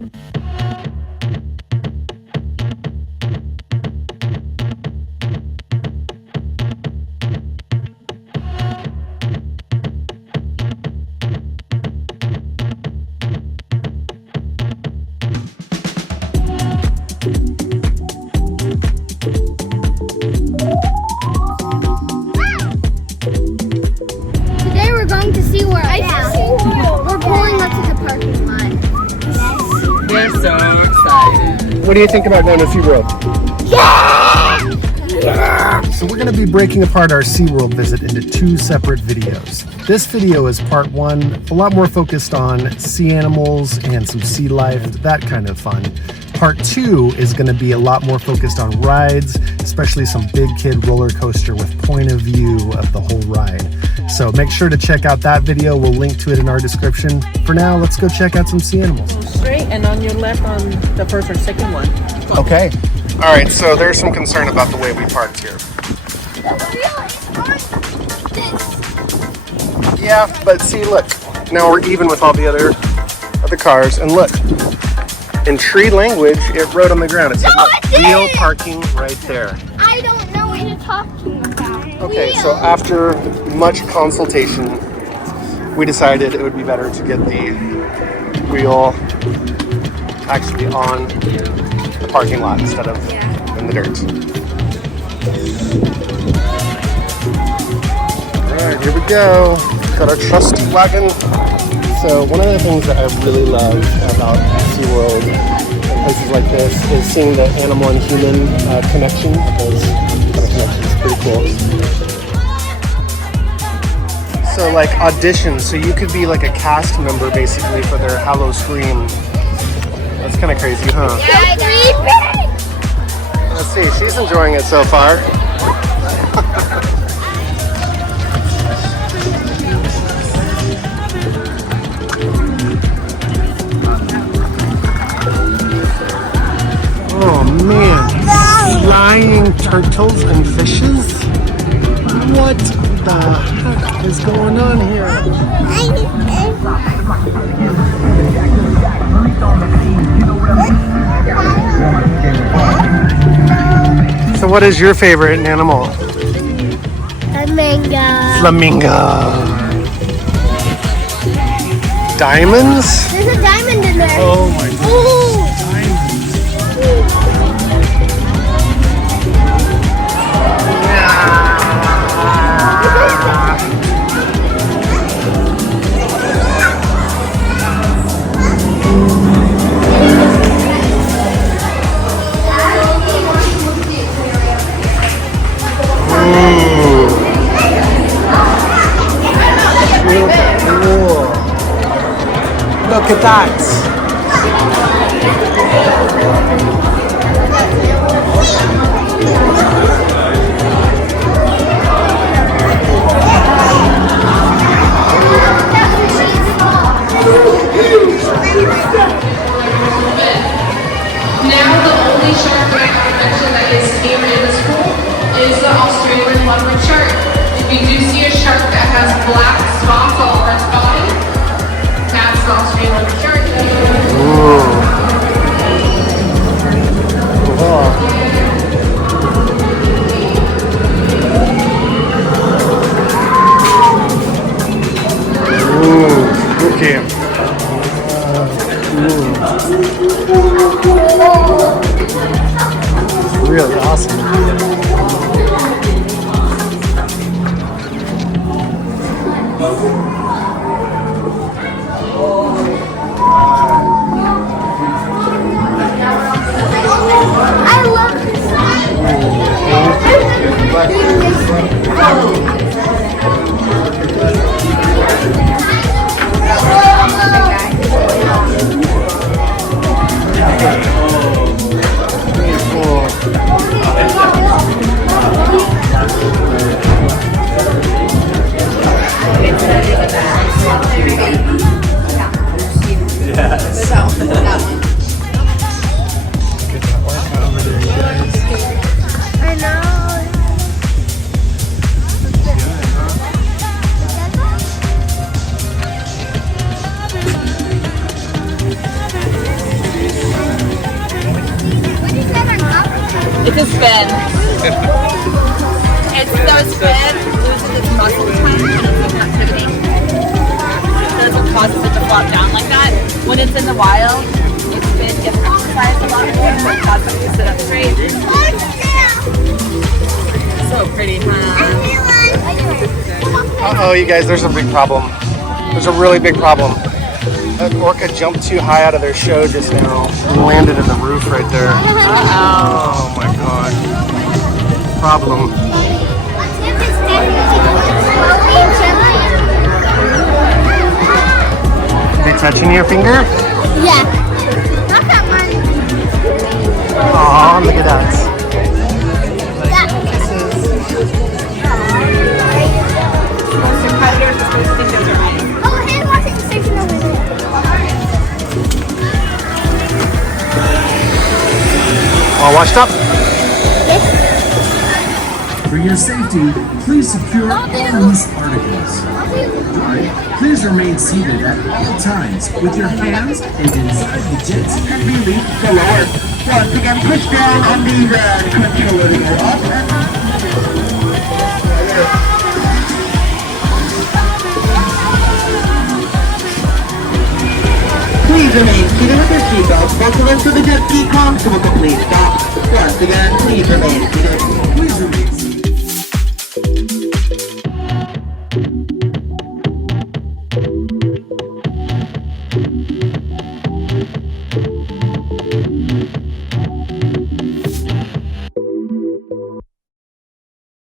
Today we're going to see where we're pulling up to the parking lot. We're so excited. What do you think about going to SeaWorld? Yeah! So we're going to be breaking apart our SeaWorld visit into two separate videos. This video is part one, a lot more focused on sea animals and some sea life, that kind of fun. Part two is going to be a lot more focused on rides, especially some big kid roller coaster with point of view of the whole ride. So make sure to check out that video. We'll link to it in our description. For now, let's go check out some sea animals. Straight and on your left on the first or second one. Okay. All right, so there's some concern about the way we parked here. Yeah, but see, look. Now we're even with all the other cars, and look. In tree language, it wrote on the ground. It said, look, wheel parking right there. I don't know what you're talking about. Okay, so after much consultation, we decided it would be better to get the wheel actually on the parking lot instead of in the dirt. All right, here we go. Got our trusty wagon. So one of the things that I really love about SeaWorld and places like this is seeing the animal and human connection. Those connections, pretty cool. So like auditions, so you could be like a cast member basically for their Hallow Scream. That's kind of crazy, huh? Let's see, she's enjoying it so far. Oh man, flying turtles and fishes? What the heck is going on here? So what is your favorite animal? Flamingo. Flamingo. Diamonds? There's a diamond in there. Oh my god. Look at that. Now the only shark right I mentioned that is here in this pool is the Australian leopard shark. If you do see a shark that has black spots all over its body, that's the Australian leopard shark. Okay. Really awesome. I love this. I know. to spin. It's those spin loses its muscle tone when it's in captivity. So that's what causes it to flop down like that. When it's in the wild, its spin gets exercised a lot more, so it causes it to sit up straight. So pretty, huh? Uh-oh, you guys, there's a big problem. There's a really big problem. That orca jumped too high out of their show just now and landed in the roof right there. Oh my god. Problem. They touching your finger? Yeah. Not that one. Aw, look at that. Oh, hand washing station over there. All washed up? For your safety, please secure all loose articles. Please remain seated at all times with your hands and inside the jets and release the lower. Once again, push down on the controller to go up and please remain seated with your seatbelts. Both of us to the jet ski comfortable complete. Stop. Once again, please remain seated. Please remain seated.